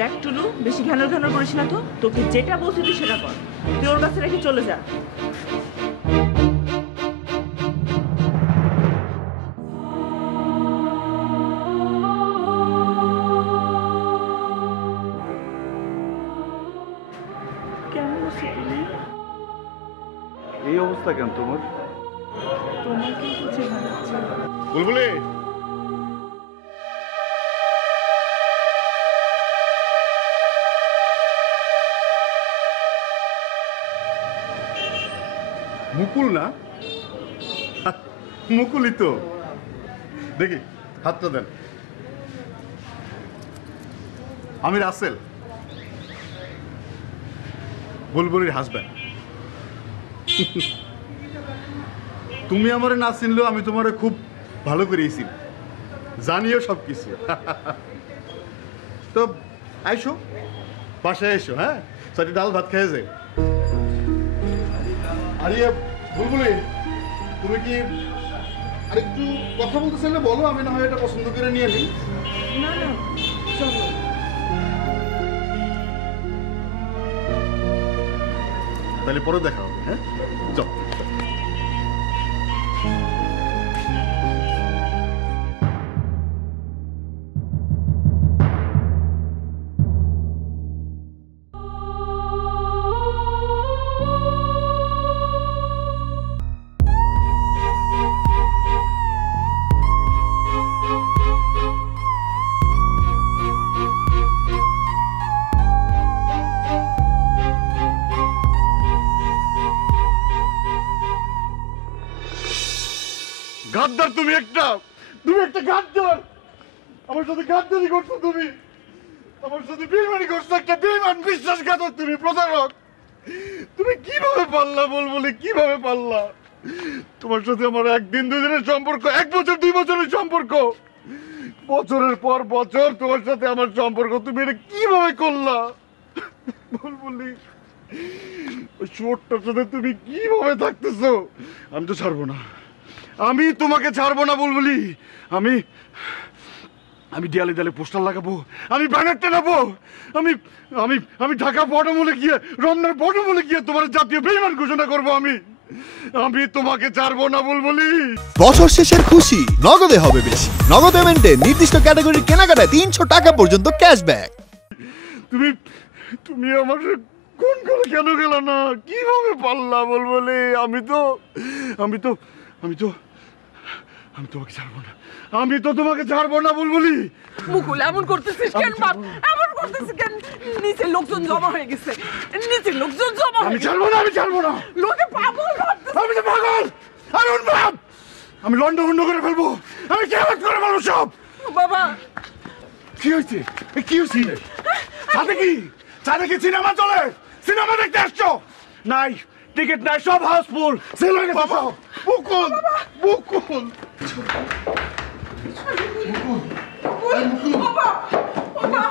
দেখ টুলু, বেশি ঘ্যানর ঘ্যানর করিস না তো। তোকে যেটা বলছি তুই সেটা কর। তুই ওর কাছে রেখে চলে যা। কেমন আছো তুমি? এই অবস্থা কেন তোমার? তোমার কিন্তু চেনা যাচ্ছে। বুলবুলি, মুকুল না? মুকুলই তো। দেখি হাতটা দেন। আমি রাসেল, বুলবুলির হাজব্যান্ড। তুমি আমারে না চিনলেও আমি তোমারে খুব ভালো করেই চিনি, জানিও সব কিছু। তো আইসো, বাসায় এসো। হ্যাঁ, সাথে ডাল ভাত খেয়ে যায়। আরে বুলবুলি, তুমি কি আরেকটু কথা বলতে চাইলে বলো, আমি না হয় এটা পছন্দ করে নিয়ে নিই। না না, চলো। তাহলে পরে দেখা হবে। হ্যাঁ, চল। গাদ্দার তুমি একটা গাদ্দার। আমার সাথে গাদ্দারি করছো তুমি, আমার সাথে বেইমানি করছো। একটা বেইমান, বিশ্বাসঘাতক তুমি, প্রতারক। তুমি কিভাবে পারলা বুলবুলি, কিভাবে পারলা? তোমার সাথে আমার একদিন দুদিনের সম্পর্ক, 1 বছর 2 বছরের সম্পর্ক, বছরের পর বছর তোমার সাথে আমার সম্পর্ক, তুমি এটা কিভাবে করলা বুলবুলি? ওই চোরটার সাথে তুমি কিভাবে থাকতেছো? আমি তো ছাড়বো না, আমি তোমাকে ছাড়বো না বুলবুলি। আমি আমি দেয়ালে দেয়ালে পোস্টার লাগাবো, আমি ব্যানার টানাবো, আমি আমি আমি ঢাকা বটমূলে গিয়ে, রমনার বটমূলে গিয়ে তোমার জাতীয় বেঈমান ঘোষণা করবো। আমি তোমাকে ছাড়বো না বুলবুলি। বছর শেষের খুশি নগদে হবে বেশি। নগদ পেমেন্টে নির্দিষ্ট ক্যাটাগরির কেনাকাটায় 300 টাকা পর্যন্ত ক্যাশব্যাক। তুমি তুমি আমার কোন করে কেন গেল না? কিভাবে পারলা বুলবুলি? আমি তো আমি তো আমি তো আমি তোমাকে ছাড়বো না, আমি তো তোমাকে ছাড়বো না বুলবুলি। মুকুল, এমন করতেছিস কেন বাপ? এমন করতেছিস কেন? নিচে লোকজন জমা হয়ে গেছে, নিচে লোকজন জমা আমি ছাড়বো না, আমি ছাড়বো না। লোকে পাগল ভাবতেছে। আমি তো পাগল, আমি উন্মাদ। আমি লন্ডন বন্ধ করে ফেলবো, আমি কেমন করে ফেলবো সব। বাবা, কি হয়েছে? কি হয়েছে? সাথে কি সিনেমা চলে? সিনেমা দেখতে আসছো? নাই, টিকিট নাই, সব হাউসফুল, সেল হয়ে গেছে সব। মুকুল, মুকুল, বাবা, বাবা,